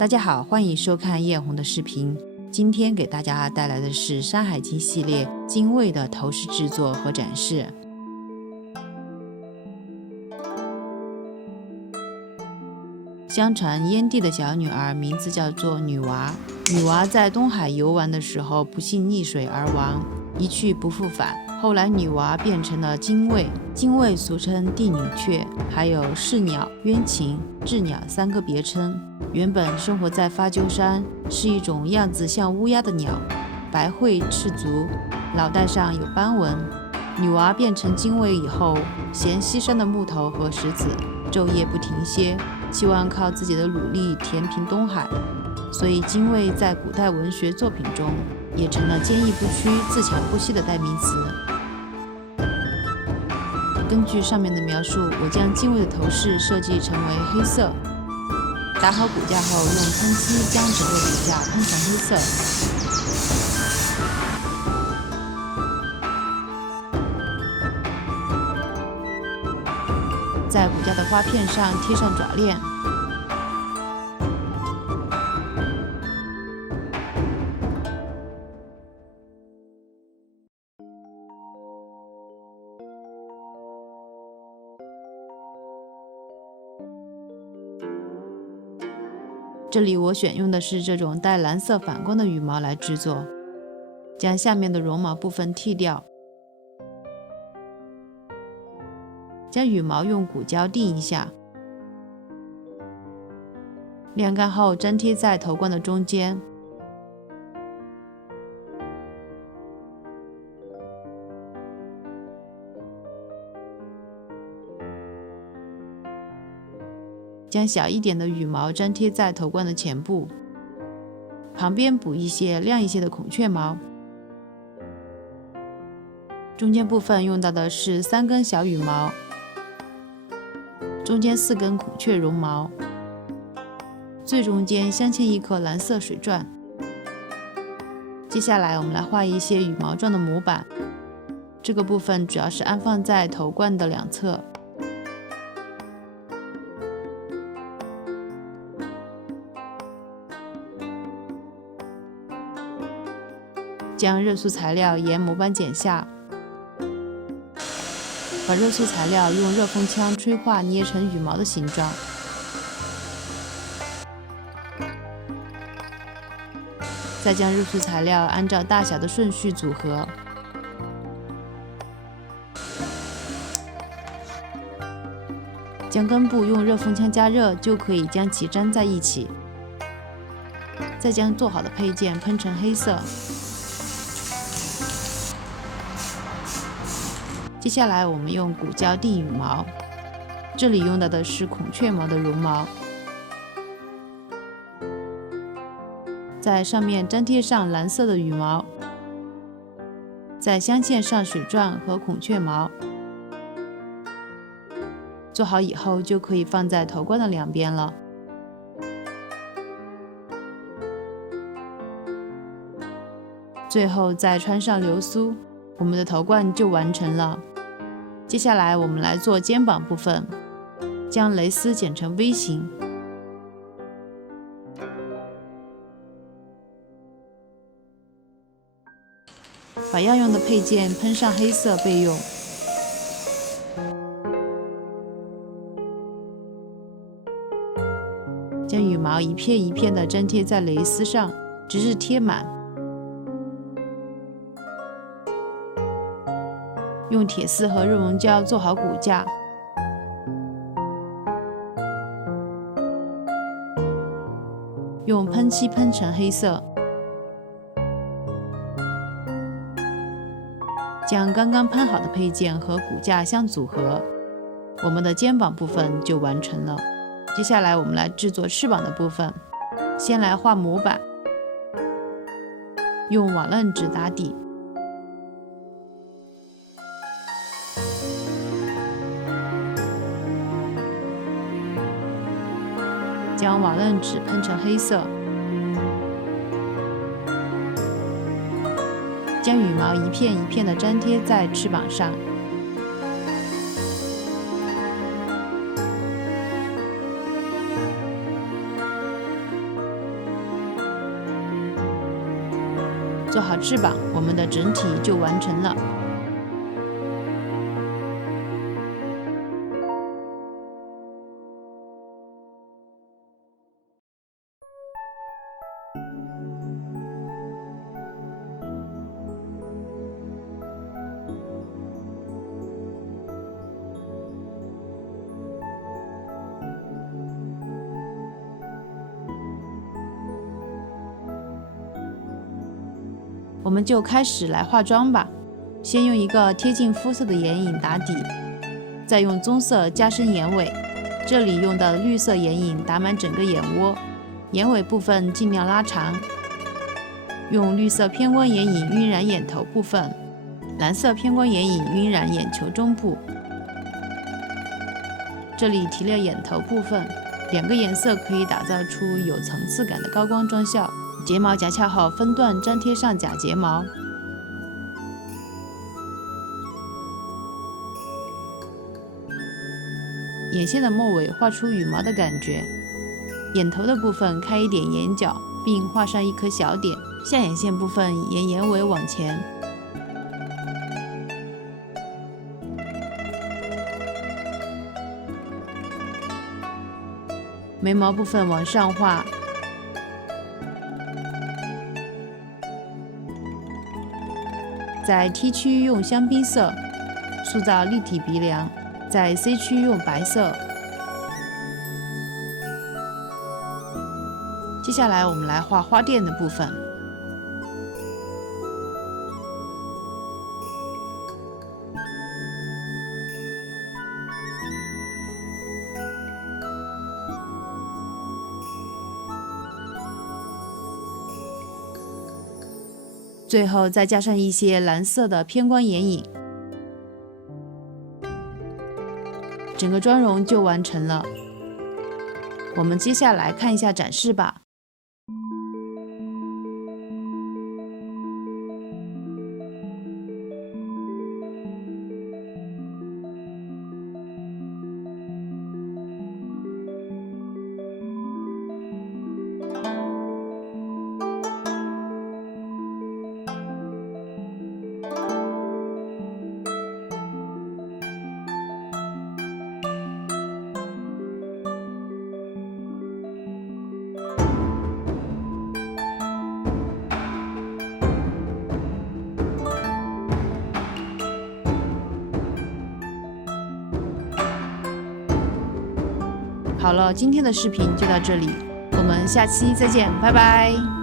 大家好，欢迎收看艳红的视频。今天给大家带来的是《山海经》系列精卫的头饰制作和展示。相传燕帝的小女儿名字叫做女娃，女娃在东海游玩的时候不幸溺水而亡，一去不复返。后来女娃变成了精卫，精卫俗称帝女雀，还有侍鸟、鸢禽、雉鸟3个别称。原本生活在发鸠山，是一种样子像乌鸦的鸟，白喙赤足，脑袋上有斑纹。女娃变成精卫以后，嫌西山的木头和石子，昼夜不停歇，希望靠自己的努力填平东海，所以精卫在古代文学作品中也成了坚毅不屈、自强不息的代名词。根据上面的描述，我将精卫的头饰设计成为黑色。打好骨架后，用喷漆将整个骨架喷成黑色。在骨架的花片上贴上爪链。这里我选用的是这种带蓝色反光的羽毛来制作，将下面的绒毛部分剃掉，将羽毛用骨胶定一下，晾干后粘贴在头冠的中间。将小一点的羽毛粘贴在头冠的前部，旁边补一些亮一些的孔雀毛。中间部分用到的是3根小羽毛，中间4根孔雀绒毛，最中间镶嵌一颗蓝色水钻。接下来我们来画一些羽毛状的模板，这个部分主要是安放在头冠的两侧。将热塑材料沿模板剪下，把热塑材料用热风枪吹化捏成羽毛的形状。再将热塑材料按照大小的顺序组合。将根部用热风枪加热，就可以将其粘在一起。再将做好的配件喷成黑色。接下来我们用骨胶定羽毛，这里用到的是孔雀毛的绒毛，在上面粘贴上蓝色的羽毛，再镶嵌上水钻和孔雀毛。做好以后就可以放在头冠的两边了。最后再穿上流苏，我们的头冠就完成了。接下来我们来做肩膀部分，将蕾丝剪成 V 型，把要用的配件喷上黑色备用。将羽毛一片一片的粘贴在蕾丝上，直至贴满。用铁丝和热熔胶做好骨架，用喷漆喷成黑色，将刚刚喷好的配件和骨架相组合，我们的肩膀部分就完成了。接下来我们来制作翅膀的部分，先来画模板，用瓦楞纸打底。将瓦楞纸喷成黑色，将羽毛一片一片的粘贴在翅膀上。翅膀，我们的整体就完成了。我们就开始来化妆吧。先用一个贴近肤色的眼影打底，再用棕色加深眼尾。这里用的绿色眼影打满整个眼窝，眼尾部分尽量拉长。用绿色偏光眼影晕染眼头部分，蓝色偏光眼影晕染眼球中部。这里提了眼头部分，两个颜色可以打造出有层次感的高光妆效。睫毛夹翘后分段粘贴上假睫毛。眼线的末尾画出羽毛的感觉。眼头的部分开一点眼角，并画上一颗小点。下眼线部分沿眼尾往前。眉毛部分往上画。在 T 区用香槟色塑造立体鼻梁，在 C 区用白色。接下来我们来画花钿的部分。最后再加上一些蓝色的偏光眼影，整个妆容就完成了。我们接下来看一下展示吧。好了，今天的视频就到这里，我们下期再见，拜拜。